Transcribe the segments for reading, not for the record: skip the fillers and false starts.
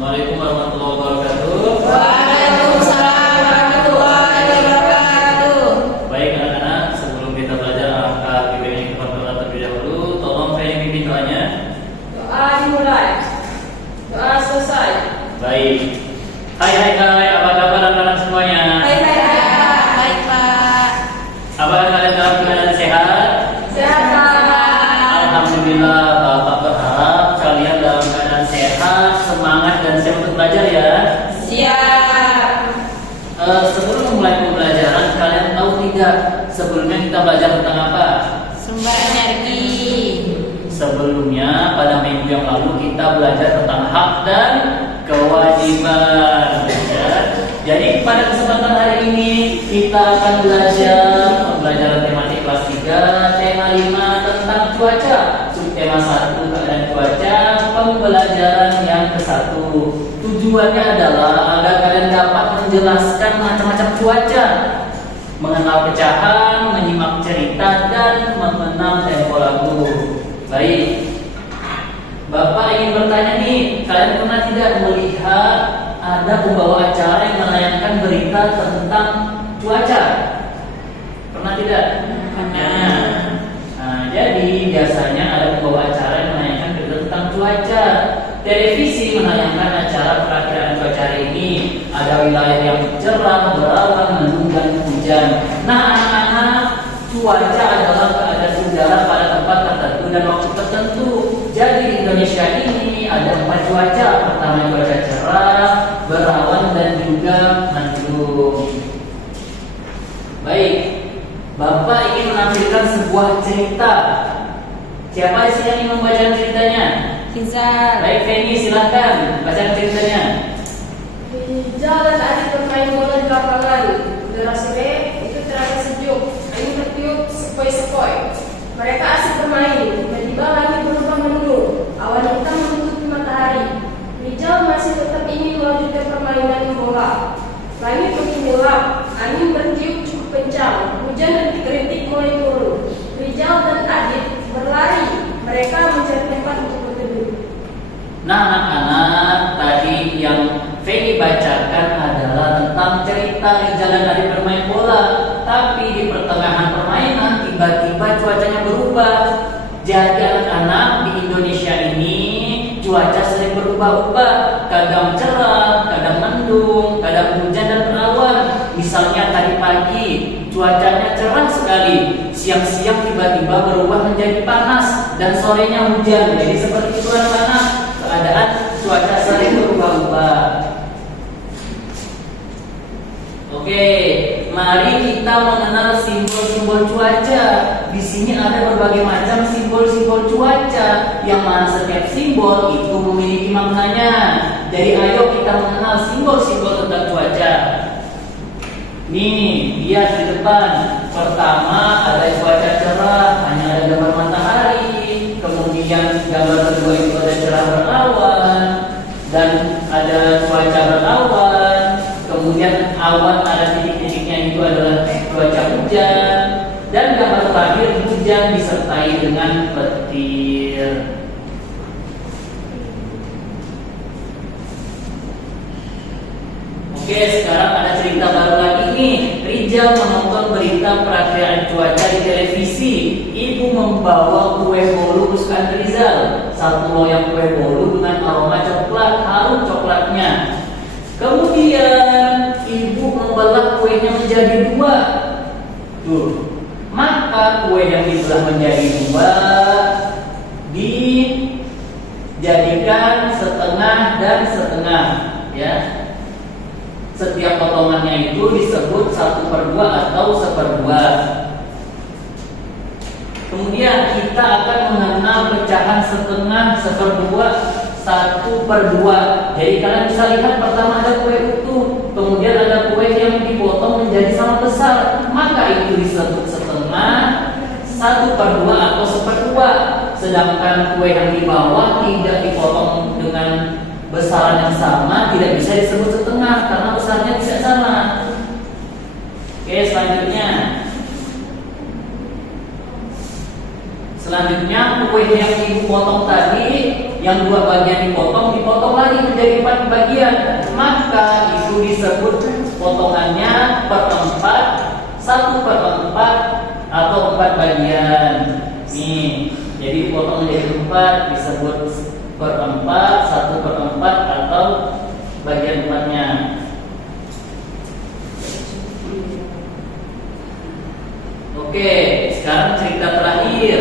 Assalamualaikum warahmatullahi wabarakatuh. Waalaikumsalam warahmatullahi wabarakatuh. Baik anak-anak, sebelum kita belajar angka PBN Kepada terlebih dahulu, tolong saya pimpin doanya. Doa dimulai. Doa selesai. Baik. Hai, apa kabar anak-anak semuanya? Hai Pak. Baik Pak. Apakah kalian dalam keadaan sehat? Sehat Pak. Alhamdulillah, Bapak berharap kalian dalam keadaan sehat, semangat dan siap untuk belajar ya. Siap. Sebelum memulai pembelajaran, kalian tahu tidak sebelumnya kita belajar tentang apa? Sumber energi. Sebelumnya pada minggu yang lalu kita belajar tentang hak dan kewajiban. Ya. Jadi pada kesempatan hari ini kita akan belajar pembelajaran tematik kelas 3, tema 5 tentang cuaca, subtema 1 keadaan cuaca, pembelajaran yang ke-1. Tujuannya adalah agar kalian dapat menjelaskan macam-macam cuaca, mengenal pecahan, menyimak cerita dan mengenal tempo lagu. Baik, Bapak ingin bertanya nih, kalian pernah tidak melihat ada pembawa acara yang menayangkan berita tentang cuaca? Pernah tidak? Pernah. Nah, jadi biasanya ada pembawa acara yang menayangkan berita tentang cuaca. Televisi menayangkan acara perakiraan cuaca hari ini. Ada wilayah yang cerah, berawan, mendung dan hujan. Nah, anak-anak, cuaca adalah keadaan udara pada tempat tertentu dan waktu tertentu. Jadi di Indonesia ini ada 4 cuaca. Pertama cuaca cerah, berawan dan juga mendung. Baik, Bapak ingin menampilkan sebuah cerita. Siapa sih yang ingin membaca ceritanya? Rizal. Baik, Feni silakan baca ceritanya. Rizal dan Adit bermain bola di lapangan. Udara sore itu terasa sejuk. Angin bertiup sepoi-sepoi. Mereka asik bermain. Tiba-tiba langit berubah mendung. Awan hitam menutupi matahari. Rizal masih tetap ingin melanjutkan permainan bola. Langit makin gelap. Angin bertiup cukup kencang. Hujan rintik-rintik mulai turun. Rizal dan Adit berlari. Mereka mencari tempat untuk berteduh. Nah, anak-anak, tadi yang Feni bacakan adalah tentang cerita Rizal dan Adit bermain bola. Tapi di pertengahan permainan tiba-tiba cuacanya berubah. Jadi anak-anak, di Indonesia ini cuaca sering berubah-ubah. Kadang cerah, kadang mendung, kadang hujan dan berawan. Misalnya tadi pagi cuacanya cerah sekali, siang-siang tiba-tiba berubah menjadi panas dan sorenya hujan. Jadi seperti itu anak-anak, keadaan cuaca sering berubah-ubah. Oke, mari kita mengenal simbol-simbol cuaca. Di sini ada berbagai macam simbol-simbol cuaca, yang mana setiap simbol itu memiliki maknanya. Jadi ayo kita mengenal simbol-simbol tentang cuaca. Nih, lihat di depan. Pertama ada cuaca cerah, hanya ada gambar matahari. Kemudian gambar kedua itu ada cerah berawan, dan ada cuaca berawan. Kemudian awan ada titik-titiknya itu adalah cuaca hujan. Dan gambar terakhir hujan disertai dengan petir. Oke, sekarang ada cerita baru lagi nih. Rizal menonton berita perakiraan cuaca di televisi. Ibu membawa kue bolu kesukaan Rizal. Satu loyang kue bolu dengan aroma coklat, harum coklatnya. Kemudian ibu membelah kuenya menjadi 2. Tuh. Maka kue yang dibelah menjadi 2 dijadikan setengah dan setengah, ya. Setiap potongannya itu disebut 1/2 atau 1/2. Kemudian kita akan mengenal pecahan setengah, 1/2, 1/2. Jadi kalian bisa lihat pertama ada kue utuh, kemudian ada kue yang dipotong menjadi sama besar, maka itu disebut setengah, 1/2 atau 1/2. Sedangkan kue yang di bawah tidak dipotong dengan besaran yang sama, tidak bisa disebut setengah karena besarnya tidak sama. Oke, selanjutnya kue yang ibu potong tadi yang 2 bagian dipotong lagi menjadi 4 bagian. Maka itu disebut potongannya per 4, 1/4 atau 4 bagian. Nih, jadi dipotong menjadi 4 disebut per 4, 1/4 atau bagian 4-nya. Oke, sekarang cerita terakhir.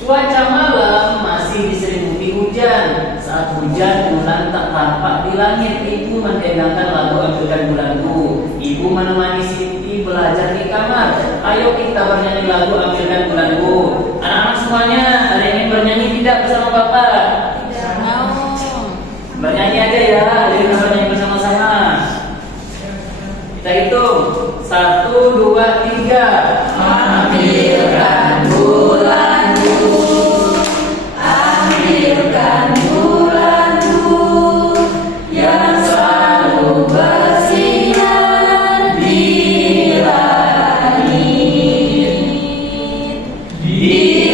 Cuaca malam masih diselimuti hujan. Saat hujan, bulan tak tampak di langit. Ibu mendengangkan lagu Ambilkan Bulanku. Ibu menemani Siti belajar di kamar. Ayo kita bernyanyi lagu Ambilkan Bulanku. Anak-anak semuanya, ada yang ingin bernyanyi tidak bersama Bapak? Mau. Bernyanyi aja ya, jadi kita bernyanyi bersama-sama. Kita hitung 1, 2, 3. Ambilkan bulanku, ambilkan bulanku yang selalu bersinar di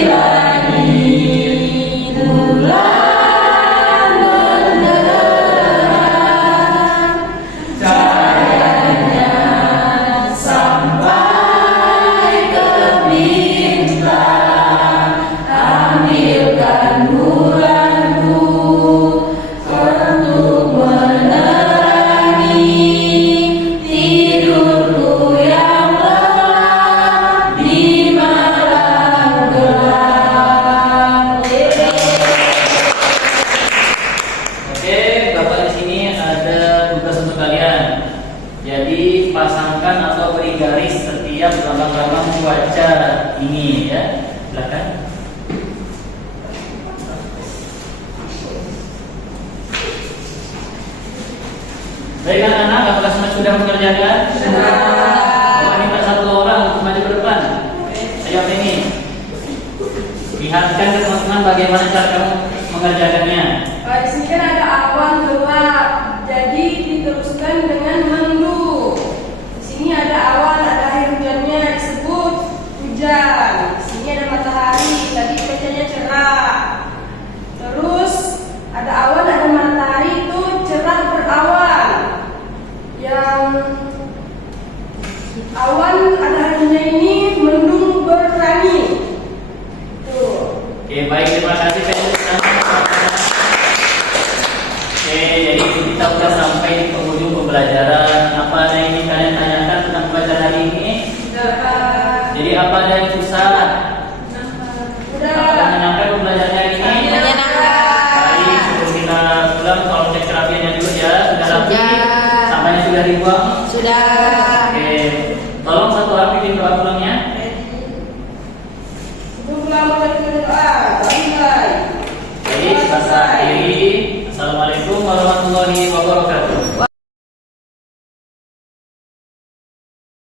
langit, bulan benderang, cahayanya sampai ke bintang. Ambilkan bulanku untuk menerangi tidurku yang lelah di malam gelap. Oke, Bapak di sini ada tugas untuk kalian. Jadi pasangkan atau beri garis setiap lambang-lambang cuaca ini ya. Silakan. Baik anak-anak, apakah semua sudah mengerjakan? Sudah. Bapak minta 1 orang untuk maju ke depan. Ayo ini. Lihatkan ke teman-teman bagaimana cara kamu mengerjakannya. Di sini kan ada awan gelap, jadi diteruskan dengan mendung. Di sini ada awan, ada air hujannya disebut hujan. Di sini ada matahari, tadi cuacanya cerah. Terus ada awan, ada matahari itu cerah berawan. Yang awan ada airnya ini mendung berangin. Tuh. Oke, baik, terima kasih Pak. Oke, jadi kita sudah sampai di penghujung pembelajaran. Apa ada yang ingin kalian tanyakan tentang pembelajaran hari ini? Jadi apa ada yang susah? Apa menyenangkan pembelajaran hari ini? Menyenangkan. Baik, sebelum kita pulang, tolong cek kerapiannya dulu ya. Sudah rapi? Sudah. Sampahnya sudah dibuang? Sudah. Oke, tolong satu rapiin doa pulangnya.